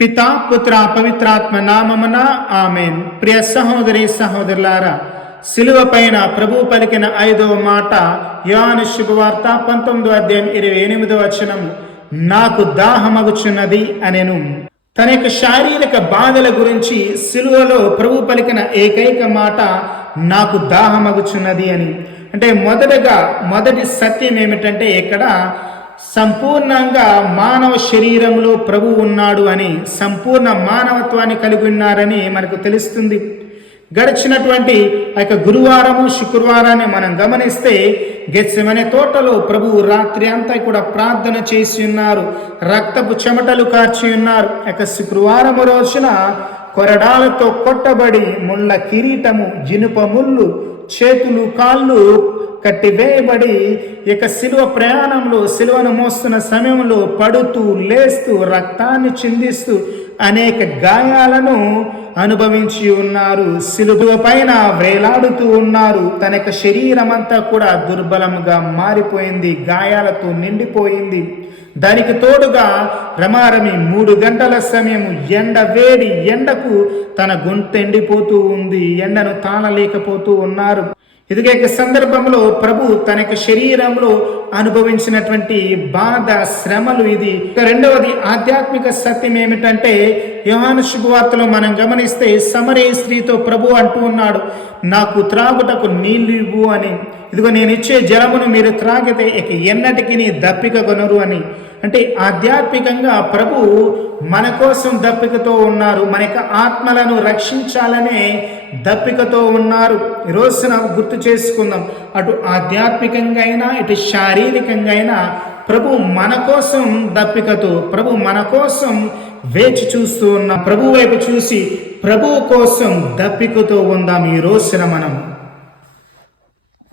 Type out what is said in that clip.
పితా పుత్ర పవిత్రాత్మ నామమున ఆమెన్. ప్రియ సహోదరి సహోదరులారా సిలువ పైన ప్రభు పలికిన ఐదవ మాట యోని శుభవార్త పంతొమ్మిదో అధ్యాయం ఇరవై ఎనిమిదో వచనం నాకు దాహమగుచున్నది అనెను. తన యొక్క శారీరక బాధల గురించి సిలువలో ప్రభు పలికిన ఏకైక మాట నాకు దాహమగుచున్నది అని. అంటే మొదటగా మొదటి సత్యం ఏమిటంటే ఇక్కడ సంపూర్ణంగా మానవ శరీరంలో ప్రభు ఉన్నాడు అని సంపూర్ణ మానవత్వాన్ని కలిగి ఉన్నారని మనకు తెలుస్తుంది. గడిచినటువంటి ఆ యొక్క గురువారము శుక్రవారాన్ని మనం గమనిస్తే గెచ్చమనే తోటలో ప్రభువు రాత్రి అంతా కూడా ప్రార్థన చేసి ఉన్నారు. రక్తపు చెమటలు కార్చి ఉన్నారు. యొక్క శుక్రవారము రోజున కొరడాలతో కొట్టబడి ముళ్ళ కిరీటము జినుప ముళ్ళు చేతులు కాళ్ళు కట్టివేయబడి ఇక శిలువ ప్రయాణంలో శిలువను మోస్తున్న సమయంలో పడుతూ లేస్తూ రక్తాన్ని చిందిస్తూ అనేక గాయాలను అనుభవించి ఉన్నారు. శిలువ పైన వేలాడుతూ ఉన్నారు. తన యొక్క శరీరం అంతా కూడా దుర్బలముగా మారిపోయింది. గాయాలతో నిండిపోయింది. దానికి తోడుగా రమారమి మూడు గంటల సమయం ఎండ వేడి ఎండకు తన గొంతు ఎండిపోతూ ఉంది. ఎండను తాళలేకపోతూ ఉన్నారు. ఇదిగే సందర్భంలో ప్రభు తన యొక్క శరీరంలో అనుభవించినటువంటి బాధ శ్రమలు ఇది. రెండవది ఆధ్యాత్మిక సత్యం ఏమిటంటే యోహాను శుభవార్తలో మనం గమనిస్తే సమరే స్త్రీతో ప్రభు అంటూ ఉన్నాడు నాకు త్రాగుటకు నీళ్ళు ఇవ్వు అని. ఇదిగో నేను ఇచ్చే జలమును మీరు త్రాగితే ఇక ఎన్నటికి నీ దప్పిక కొనరు అని. అంటే ఆధ్యాత్మికంగా ప్రభు మన కోసం దప్పికతో ఉన్నారు. మన యొక్క ఆత్మలను రక్షించాలనే దప్పికతో ఉన్నారు. ఈ రోజున గుర్తు చేసుకుందాం. అటు ఆధ్యాత్మికంగా అయినా ఇటు శారీరకంగా అయినా ప్రభు మన కోసం దప్పికతో ప్రభు మన కోసం వేచి చూస్తూ ఉన్న. ప్రభు వైపు చూసి ప్రభు కోసం దప్పికతో ఉందాం ఈ రోజున మనం.